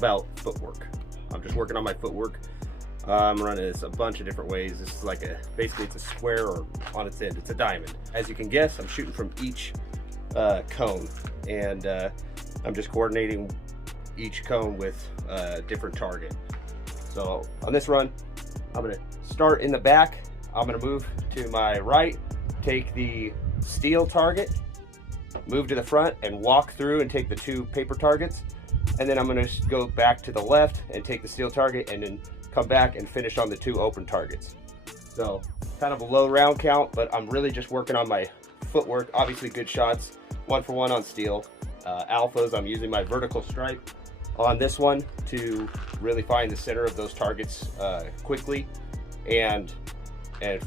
about footwork. I'm just working on my footwork. I'm running this a bunch of different ways. This is like basically it's a square, or on its end, it's a diamond. As you can guess, I'm shooting from each cone, and I'm just coordinating each cone with a different target. So on this run, I'm gonna start in the back. I'm gonna move to my right, take the steel target, move to the front and walk through and take the 2 paper targets. And then I'm gonna go back to the left and take the steel target, and then come back and finish on the 2 open targets. So kind of a low round count, but I'm really just working on my footwork. Obviously good shots, 1 for 1 on steel. Alphas, I'm using my vertical stripe on this one to really find the center of those targets quickly, and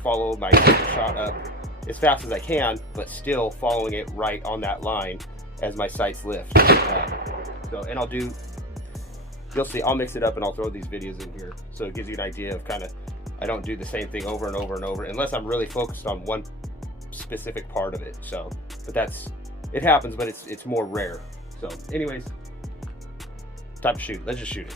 follow my shot up as fast as I can, but still following it right on that line as my sights lift. And you'll see, I'll mix it up and I'll throw these videos in here, so it gives you an idea of kind of, I don't do the same thing over and over and over unless I'm really focused on one specific part of it. So, but it happens, but it's more rare. So anyways, time to shoot. Let's just shoot it.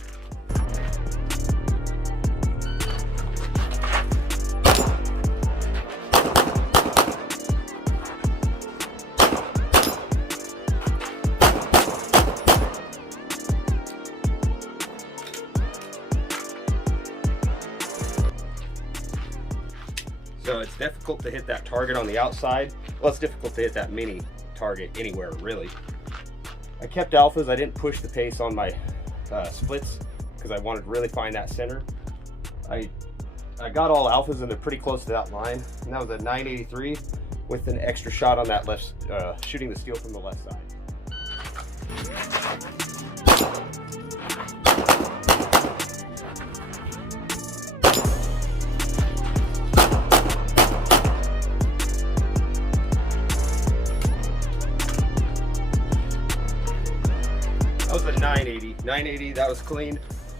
So it's difficult to hit that target on the outside. Well, it's difficult to hit that mini target anywhere, really. I kept alphas. I didn't push the pace on my splits because I wanted to really find that center. I got all alphas and they're pretty close to that line. And that was a 983 with an extra shot on that left, shooting the steel from the left side. That was a 980, that was clean.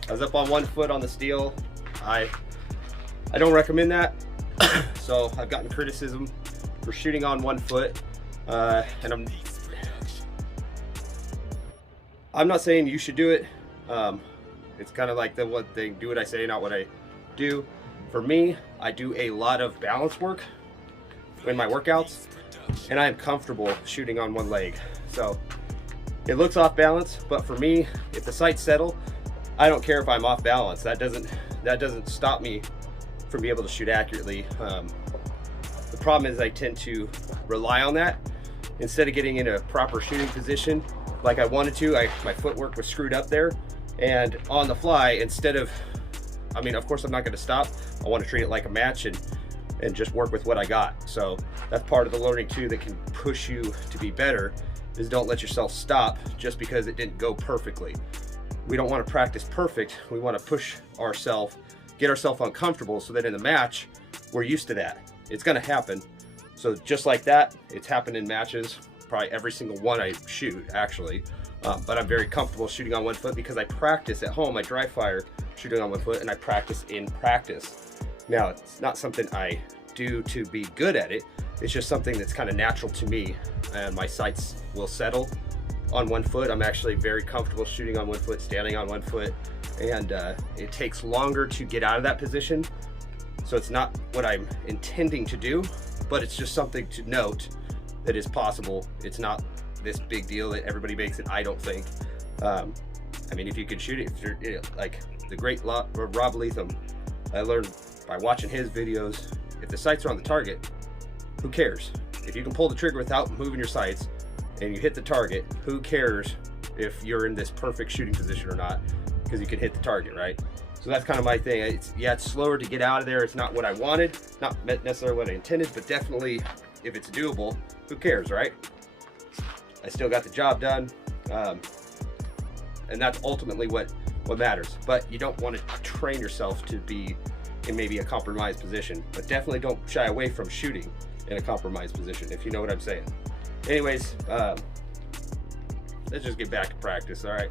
I was up on 1 foot on the steel. I don't recommend that. So I've gotten criticism for shooting on 1 foot, and I'm not saying you should do it. It's kind of like the one thing, do what I say, not what I do. For me, I do a lot of balance work in my workouts, and I am comfortable shooting on 1 leg. So it looks off balance, but for me, if the sights settle, I don't care if I'm off balance. That doesn't stop me from being able to shoot accurately. The problem is I tend to rely on that instead of getting in a proper shooting position like I wanted to. My footwork was screwed up there, and on the fly, instead of, I mean, of course I'm not going to stop. I want to treat it like a match and just work with what I got. So that's part of the learning too that can push you to be better, is don't let yourself stop just because it didn't go perfectly. We don't want to practice perfect. We want to push ourselves, get ourselves uncomfortable, so that in the match, we're used to that. It's going to happen. So just like that, it's happened in matches, probably every single one I shoot, actually. But I'm very comfortable shooting on 1 foot because I practice at home. I dry fire shooting on 1 foot, and I practice in practice. Now, it's not something I do to be good at it. It's just something that's kind of natural to me, and my sights will settle on 1 foot. I'm actually very comfortable shooting on 1 foot, standing on 1 foot, and it takes longer to get out of that position. So it's not what I'm intending to do, but it's just something to note that is possible. It's not this big deal that everybody makes it, I don't think. I mean, if you can shoot it, if you're like the great Rob Leatham, I learned by watching his videos, if the sights are on the target, who cares? If you can pull the trigger without moving your sights and you hit the target, who cares if you're in this perfect shooting position or not? Because you can hit the target, right? So that's kind of my thing. It's slower to get out of there. It's not what I wanted, not necessarily what I intended, but definitely if it's doable, who cares, right? I still got the job done, and that's ultimately what matters. But you don't want to train yourself to be in maybe a compromised position, but definitely don't shy away from shooting in a compromised position, if you know what I'm saying. Anyways, let's just get back to practice, all right?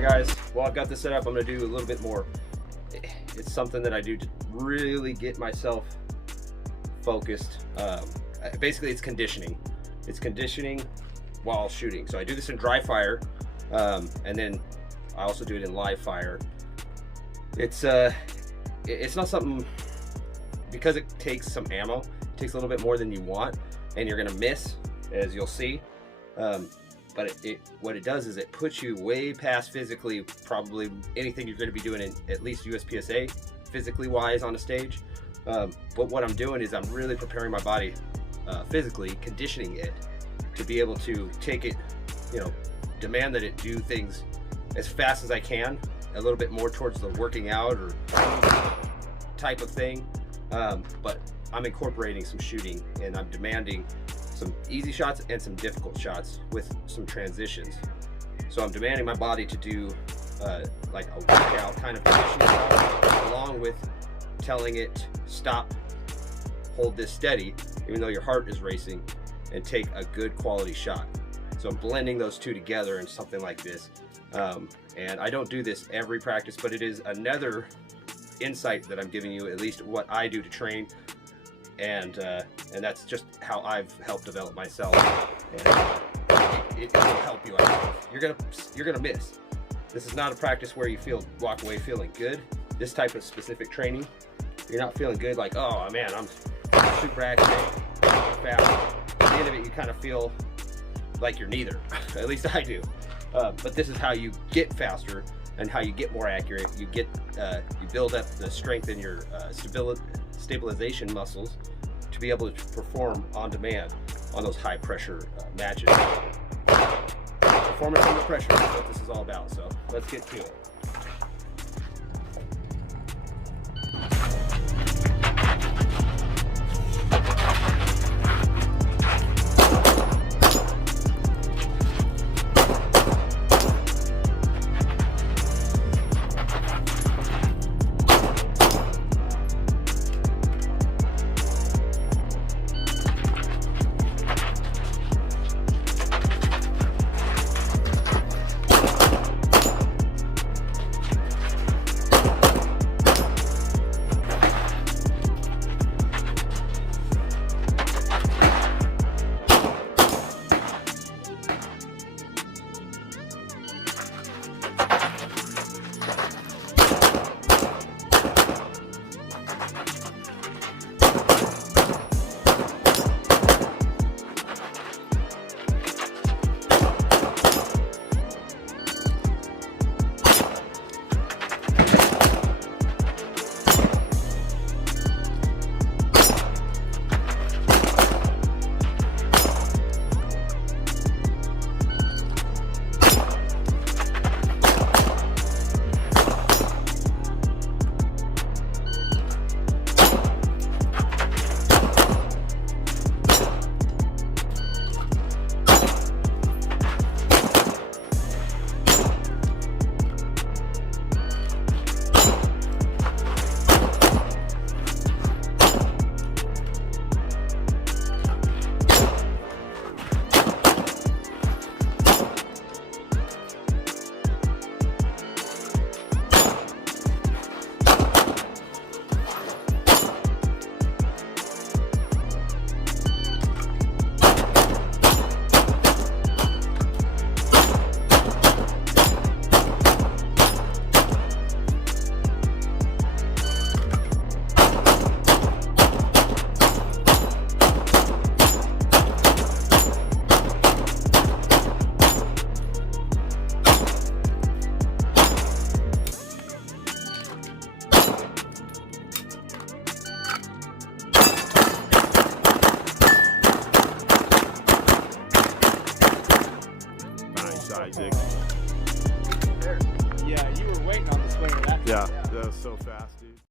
right, guys, well, I've got this set up. I'm gonna do a little bit more. It's something that I do to really get myself focused. Basically, it's conditioning. It's conditioning while shooting. So I do this in dry fire, and then I also do it in live fire. It's not something, because it takes some ammo, it takes a little bit more than you want, and you're gonna miss, as you'll see. But what it does is it puts you way past physically probably anything you're going to be doing in at least USPSA, physically wise on a stage. But what I'm doing is I'm really preparing my body physically, conditioning it to be able to take it, demand that it do things as fast as I can, a little bit more towards the working out or type of thing. But I'm incorporating some shooting, and I'm demanding some easy shots and some difficult shots with some transitions. So I'm demanding my body to do like a workout kind of conditioning shot, along with telling it stop, hold this steady, even though your heart is racing, and take a good quality shot. So I'm blending those two together in something like this. And I don't do this every practice, but it is another insight that I'm giving you, at least what I do to train. And that's just how I've helped develop myself, and it will help you out. You're gonna miss. This is not a practice where you walk away feeling good. This type of specific training, you're not feeling good like, oh man, I'm super accurate, fast. At the end of it, you kind of feel like you're neither. At least I do. But this is how you get faster and how you get more accurate. You build up the strength in your stabilization muscles to be able to perform on demand on those high pressure matches. Performance under pressure is what this is all about, so let's get to it.